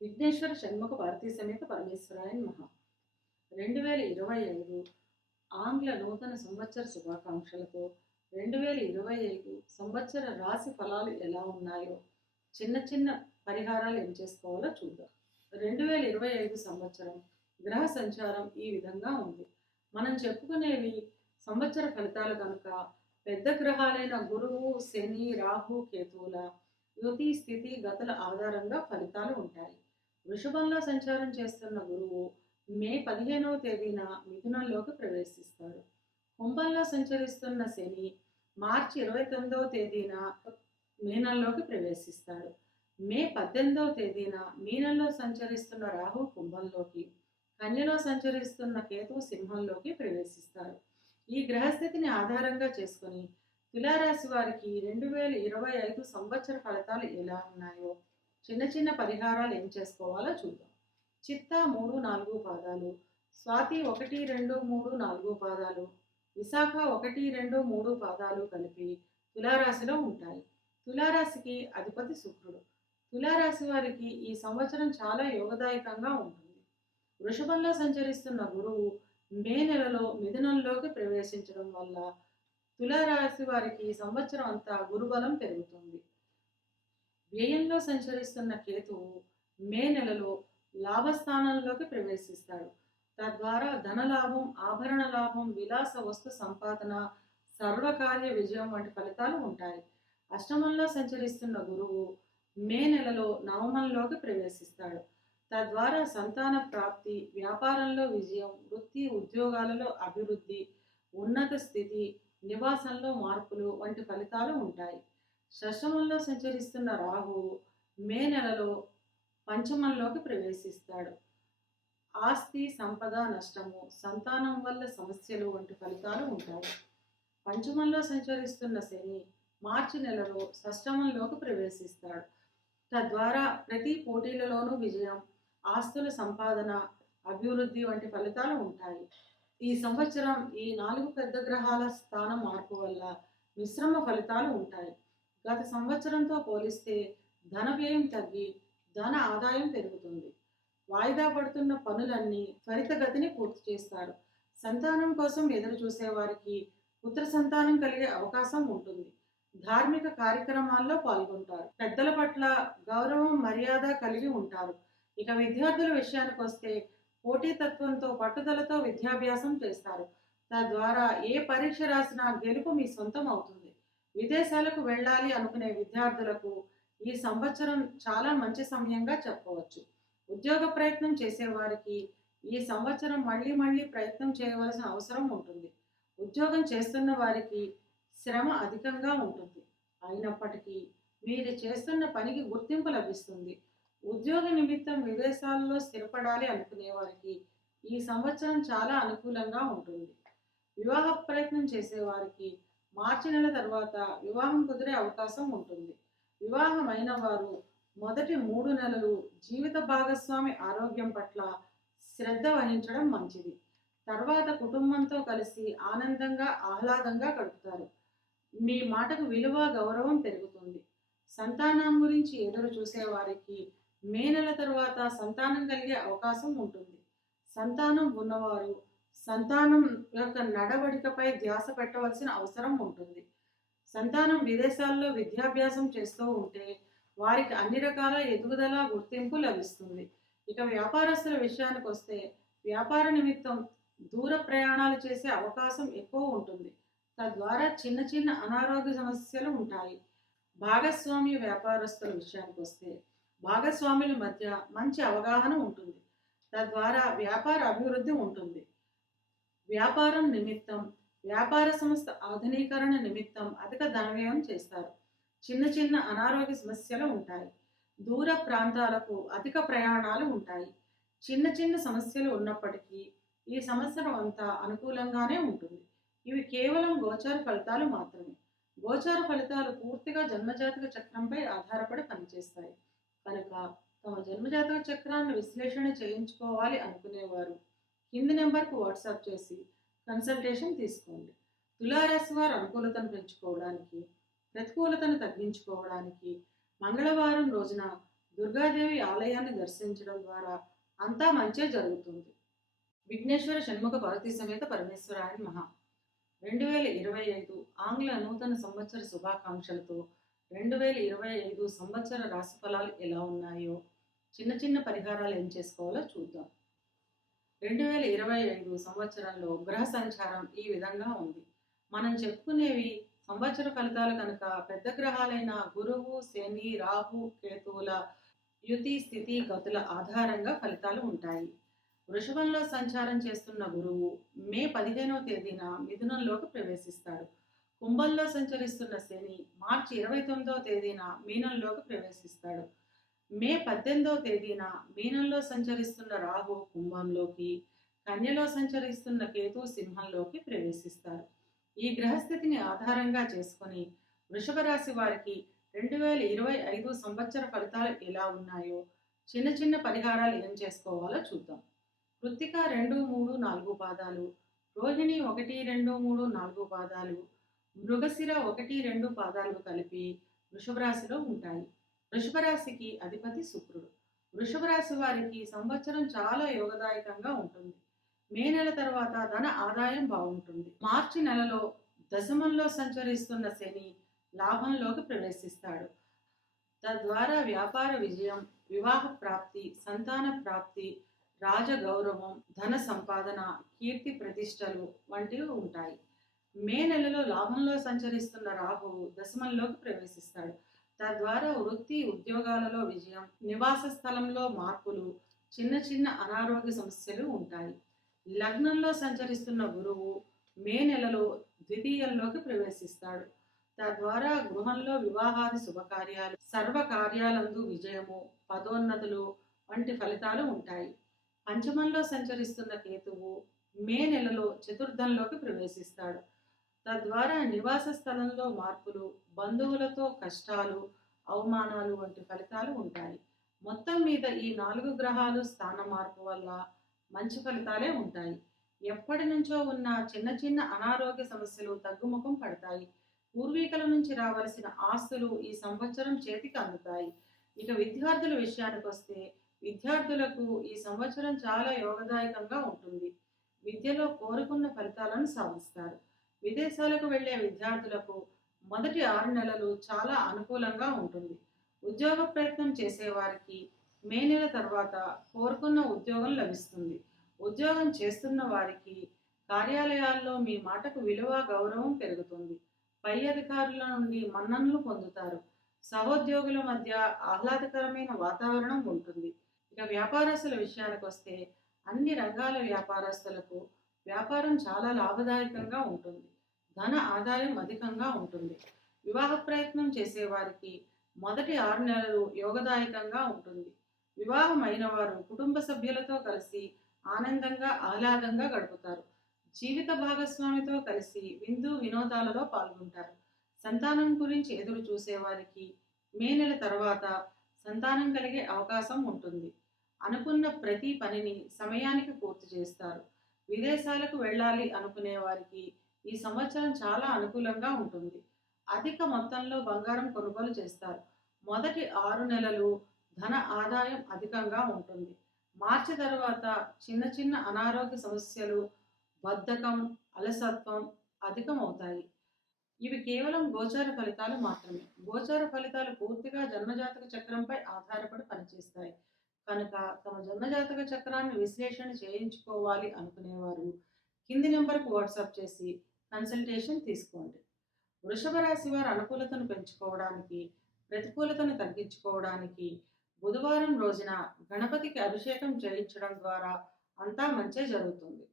విఘ్నేశ్వర షణ్ముఖ భారతీ సమేత పరమేశ్వరాయన్ మహా రెండు వేల ఇరవై ఐదు ఆంగ్ల నూతన సంవత్సర శుభాకాంక్షలతో రెండు వేల ఇరవై ఐదు సంవత్సర రాశి ఫలాలు ఎలా ఉన్నాయో చిన్న చిన్న పరిహారాలు ఏం చేసుకోవాలో చూద్దాం. రెండు వేల ఇరవై ఐదు సంవత్సరం గ్రహ సంచారం ఈ విధంగా ఉంది. మనం చెప్పుకునేవి సంవత్సర ఫలితాలు కనుక పెద్ద గ్రహాలైన గురువు శని రాహు కేతువుల యుతి స్థితి గతుల ఆధారంగా ఫలితాలు ఉంటాయి. వృషభంలో సంచారం చేస్తున్న గురువు మే పదిహేనవ తేదీన మిథునంలోకి ప్రవేశిస్తాడు కుంభంలో సంచరిస్తున్న శని మార్చి ఇరవై తొమ్మిదవ తేదీన మీనంలోకి ప్రవేశిస్తాడు. మే పద్దెనిమిదవ తేదీన మీనంలో సంచరిస్తున్న రాహు కుంభంలోకి కన్యలో సంచరిస్తున్న కేతు సింహంలోకి ప్రవేశిస్తారు. ఈ గ్రహస్థితిని ఆధారంగా చేసుకొని తులారాశి వారికి రెండు వేల ఇరవై ఐదు సంవత్సర ఫలితాలు ఎలా ఉన్నాయో చిన్న చిన్న పరిహారాలు ఏం చేసుకోవాలో చూద్దాం. చిత్త మూడు నాలుగు పాదాలు. స్వాతి ఒకటి రెండు మూడు నాలుగు పాదాలు. విశాఖ ఒకటి రెండు మూడు పాదాలు కలిపి తులారాశిలో ఉంటాయి. తులారాశికి అధిపతి శుక్రుడు. తులారాశి వారికి ఈ సంవత్సరం చాలా యోగదాయకంగా ఉంటుంది. వృషభంలో సంచరిస్తున్న గురువు మే నెలలో మిథునంలోకి ప్రవేశించడం వల్ల తులారాశి వారికి ఈ సంవత్సరం అంతా గురుబలం పెరుగుతుంది. వ్యయంలో సంచరిస్తున్న కేతువు మే నెలలో లాభస్థానంలోకి ప్రవేశిస్తాడు. తద్వారా ధనలాభం ఆభరణ లాభం విలాస వస్తు సంపాదన సర్వకార్య విజయం వంటి ఫలితాలు ఉంటాయి. అష్టమంలో సంచరిస్తున్న గురువు మే నెలలో నవమంలోకి ప్రవేశిస్తాడు. తద్వారా సంతాన ప్రాప్తి వ్యాపారంలో విజయం వృత్తి ఉద్యోగాలలో అభివృద్ధి ఉన్నత స్థితి నివాసంలో మార్పులు వంటి ఫలితాలు ఉంటాయి. షష్టమంలో సంచరిస్తున్న రాహు మే నెలలో పంచమంలోకి ప్రవేశిస్తాడు. ఆస్తి సంపద నష్టము సంతానం వల్ల సమస్యలు వంటి ఫలితాలు ఉంటాయి. పంచమంలో సంచరిస్తున్న శని మార్చి నెలలో షష్టమంలోకి ప్రవేశిస్తాడు. తద్వారా ప్రతి పోటీలలోనూ విజయం ఆస్తుల సంపాదన అభివృద్ధి వంటి ఫలితాలు ఉంటాయి. ఈ సంవత్సరం ఈ నాలుగు పెద్ద గ్రహాల స్థానం మార్పు వల్ల మిశ్రమ ఫలితాలు ఉంటాయి. గత సంవత్సరంతో పోలిస్తే ధన వ్యయం తగ్గి ధన ఆదాయం పెరుగుతుంది. వాయిదా పడుతున్న పనులన్నీ త్వరితగతిని పూర్తి చేస్తారు. సంతానం కోసం ఎదురు చూసేవారికి పుత్ర సంతానం కలిగే అవకాశం ఉంటుంది. ధార్మిక కార్యక్రమాల్లో పాల్గొంటారు. పెద్దల పట్ల గౌరవం మర్యాద కలిగి ఉంటారు. ఇక విద్యార్థుల విషయానికి వస్తే పోటీతత్వంతో పట్టుదలతో విద్యాభ్యాసం చేస్తారు. తద్వారా ఏ పరీక్ష రాసినా గెలుపు మీ సొంతం అవుతుంది విదేశాలకు వెళ్ళాలి అనుకునే విద్యార్థులకు ఈ సంవత్సరం చాలా మంచి సమయంగా చెప్పవచ్చు ఉద్యోగ ప్రయత్నం చేసేవారికి ఈ సంవత్సరం మళ్ళీ మళ్ళీ ప్రయత్నం చేయవలసిన అవసరం ఉంటుంది. ఉద్యోగం చేస్తున్న వారికి శ్రమ అధికంగా ఉంటుంది. అయినప్పటికీ మీరు చేస్తున్న పనికి గుర్తింపు లభిస్తుంది. ఉద్యోగ నిమిత్తం విదేశాల్లో స్థిరపడాలి అనుకునే వారికి ఈ సంవత్సరం చాలా అనుకూలంగా ఉంటుంది. వివాహ ప్రయత్నం చేసేవారికి మార్చి నెల తర్వాత వివాహం కుదిరే అవకాశం ఉంటుంది. వివాహమైన వారు మొదటి మూడు నెలలు జీవిత భాగస్వామి ఆరోగ్యం పట్ల శ్రద్ధ వహించడం మంచిది. తర్వాత కుటుంబంతో కలిసి ఆనందంగా ఆహ్లాదంగా గడుపుతారు. మీ మాటకు విలువ గౌరవం పెరుగుతుంది. సంతానం గురించి ఎదురు చూసేవారికి మే నెల తర్వాత సంతానం కలిగే అవకాశం ఉంటుంది. సంతానం ఉన్నవారు సంతానం యొక్క నడవడికపై ధ్యాస పెట్టవలసిన అవసరం ఉంటుంది. సంతానం విదేశాల్లో విద్యాభ్యాసం చేస్తూ ఉంటే వారికి అన్ని రకాల ఎదుగుదల గుర్తింపు లభిస్తుంది. ఇక వ్యాపారస్తుల విషయానికి వస్తే వ్యాపార నిమిత్తం దూర ప్రయాణాలు చేసే అవకాశం ఎక్కువ ఉంటుంది. తద్వారా చిన్న చిన్న అనారోగ్య సమస్యలు ఉంటాయి. భాగస్వామ్య వ్యాపారస్తుల విషయానికి వస్తే భాగస్వాముల మధ్య మంచి అవగాహన ఉంటుంది. తద్వారా వ్యాపార అభివృద్ధి ఉంటుంది. వ్యాపారం నిమిత్తం వ్యాపార సంస్థ ఆధునీకరణ నిమిత్తం అధిక ధనవ్యయం చేస్తారు. చిన్న చిన్న అనారోగ్య సమస్యలు ఉంటాయి. దూర ప్రాంతాలకు అధిక ప్రయాణాలు ఉంటాయి. చిన్న చిన్న సమస్యలు ఉన్నప్పటికీ ఈ సంవత్సరం అంతా అనుకూలంగానే ఉంటుంది. ఇవి కేవలం గోచార ఫలితాలు మాత్రమే. గోచార ఫలితాలు పూర్తిగా జన్మజాతక చక్రంపై ఆధారపడి పనిచేస్తాయి. కనుక తమ జన్మజాతక చక్రాన్ని విశ్లేషణ చేయించుకోవాలి అనుకునేవారు. కింది నెంబర్కు వాట్సాప్ చేసి కన్సల్టేషన్ తీసుకోండి. తులారాశి వారు అనుకూలతను పెంచుకోవడానికి ప్రతికూలతను తగ్గించుకోవడానికి మంగళవారం రోజున దుర్గాదేవి ఆలయాన్ని దర్శించడం ద్వారా అంతా మంచే జరుగుతుంది. విఘ్నేశ్వర షణ్ముఖ పార్వతీ సమేత పరమేశ్వరాయన్ మహా రెండు వేల ఇరవై ఐదు ఆంగ్ల నూతన సంవత్సర శుభాకాంక్షలతో రెండు వేల ఇరవై ఐదు సంవత్సర రాశి ఫలాలు ఎలా ఉన్నాయో చిన్న చిన్న పరిహారాలు ఏం చేసుకోవాలో చూద్దాం. రెండు వేల ఇరవై ఐదు సంవత్సరంలో గ్రహ సంచారం ఈ విధంగా ఉంది. మనం చెప్పుకునేవి సంవత్సర ఫలితాలు కనుక పెద్ద గ్రహాలైన గురువు శని రాహు కేతువుల యుతి స్థితి గతుల ఆధారంగా ఫలితాలు ఉంటాయి. వృషభంలో సంచారం చేస్తున్న గురువు మే పదిహేనవ తేదీన మిథునంలోకి ప్రవేశిస్తాడు. కుంభంలో సంచరిస్తున్న శని మార్చి ఇరవై తొమ్మిదవ తేదీన మీనంలోకి ప్రవేశిస్తాడు. మే పద్దెనిమిదవ తేదీన మీనంలో సంచరిస్తున్న రాహు కుంభంలోకి కన్యలో సంచరిస్తున్న కేతు సింహంలోకి ప్రవేశిస్తారు. ఈ గ్రహస్థితిని ఆధారంగా చేసుకొని వృషభ రాశి వారికి రెండు వేల ఇరవై ఐదు సంవత్సర ఫలితాలు ఎలా ఉన్నాయో చిన్న చిన్న పరిహారాలు ఏం చేసుకోవాలో చూద్దాం. కృత్తిక రెండు మూడు నాలుగు పాదాలు రోహిణి ఒకటి రెండు మూడు నాలుగు పాదాలు మృగశిర ఒకటి రెండు పాదాలు కలిపి వృషభ రాశిలో ఉంటాయి. వృషభరాశికి అధిపతి శుక్రుడు. వృషభరాశి వారికి సంవత్సరం చాలా యోగదాయకంగా ఉంటుంది. మే నెల తర్వాత ధన ఆదాయం బాగుంటుంది. మార్చి నెలలో దశమంలో సంచరిస్తున్న శని లాభంలోకి ప్రవేశిస్తాడు. తద్వారా వ్యాపార విజయం వివాహ ప్రాప్తి సంతాన ప్రాప్తి రాజగౌరవం ధన సంపాదన కీర్తి ప్రతిష్టలు వంటివి ఉంటాయి. మే నెలలో లాభంలో సంచరిస్తున్న రాహువు దశమంలోకి ప్రవేశిస్తాడు. తద్వారా వృత్తి ఉద్యోగాలలో విజయం నివాస స్థలంలో మార్పులు చిన్న చిన్న అనారోగ్య సమస్యలు ఉంటాయి. లగ్నంలో సంచరిస్తున్న గురువు మే నెలలో ద్వితీయంలోకి ప్రవేశిస్తాడు. తద్వారా గృహంలో వివాహాది శుభకార్యాలు సర్వ కార్యాలందు విజయము పదోన్నతులు వంటి ఫలితాలు ఉంటాయి. పంచమంలో సంచరిస్తున్న కేతువు మే నెలలో చతుర్థంలోకి ప్రవేశిస్తాడు. తద్వారా నివాస స్థలంలో మార్పులు బంధువులతో కష్టాలు అవమానాలు వంటి ఫలితాలు ఉంటాయి. మొత్తం మీద ఈ నాలుగు గ్రహాలు స్థాన మార్పు వల్ల మంచి ఫలితాలే ఉంటాయి. ఎప్పటి నుంచో ఉన్న చిన్న చిన్న అనారోగ్య సమస్యలు తగ్గుముఖం పడతాయి. పూర్వీకుల నుంచి రావలసిన ఆస్తులు ఈ సంవత్సరం చేతికి అందుతాయి. ఇక విద్యార్థుల విషయానికి వస్తే విద్యార్థులకు ఈ సంవత్సరం చాలా యోగదాయకంగా ఉంటుంది. విద్యలో కోరుకున్న ఫలితాలను సాధిస్తారు. విదేశాలకు వెళ్ళే విద్యార్థులకు మొదటి ఆరు నెలలు చాలా అనుకూలంగా ఉంటుంది. ఉద్యోగ ప్రయత్నం చేసేవారికి మే నెల తర్వాత కోరుకున్న ఉద్యోగం లభిస్తుంది. ఉద్యోగం చేస్తున్న వారికి కార్యాలయాల్లో మీ మాటకు విలువ గౌరవం పెరుగుతుంది. పై అధికారుల నుండి మన్ననలు పొందుతారు. సహోద్యోగుల మధ్య ఆహ్లాదకరమైన వాతావరణం ఉంటుంది. ఇక వ్యాపారస్తుల విషయానికి వస్తే అన్ని రంగాల వ్యాపారస్తులకు వ్యాపారం చాలా లాభదాయకంగా ఉంటుంది. ధన ఆదాయం అధికంగా ఉంటుంది. వివాహ ప్రయత్నం చేసేవారికి మొదటి ఆరు నెలలు యోగదాయకంగా ఉంటుంది. వివాహం వారు కుటుంబ సభ్యులతో కలిసి ఆనందంగా ఆహ్లాదంగా గడుపుతారు. జీవిత భాగస్వామితో కలిసి విందు వినోదాలలో పాల్గొంటారు. సంతానం గురించి ఎదురు చూసేవారికి మే నెల తర్వాత సంతానం కలిగే అవకాశం ఉంటుంది. అనుకున్న ప్రతి పనిని సమయానికి పూర్తి చేస్తారు. విదేశాలకు వెళ్ళాలి అనుకునే వారికి ఈ సంవత్సరం చాలా అనుకూలంగా ఉంటుంది. అధిక మొత్తంలో బంగారం కొనుగోలు చేస్తారు. మొదటి ఆరు నెలలు ధన ఆదాయం అధికంగా ఉంటుంది. మార్చి తర్వాత చిన్న చిన్న అనారోగ్య సమస్యలు బద్ధకం అలసత్వం అధికమవుతాయి. ఇవి కేవలం గోచార ఫలితాలు మాత్రమే. గోచార ఫలితాలు పూర్తిగా జన్మజాతక చక్రంపై ఆధారపడి పనిచేస్తాయి. కనుక తమ జన్మజాతక చక్రాన్ని విశ్లేషణ చేయించుకోవాలి అనుకునేవారు. కింది నెంబర్కు వాట్సాప్ చేసి కన్సల్టేషన్ తీసుకోండి. వృషభ రాశి వారు అనుకూలతను పెంచుకోవడానికి ప్రతికూలతను తగ్గించుకోవడానికి బుధవారం రోజున గణపతికి అభిషేకం చేయించడం ద్వారా అంతా మంచి జరుగుతుంది.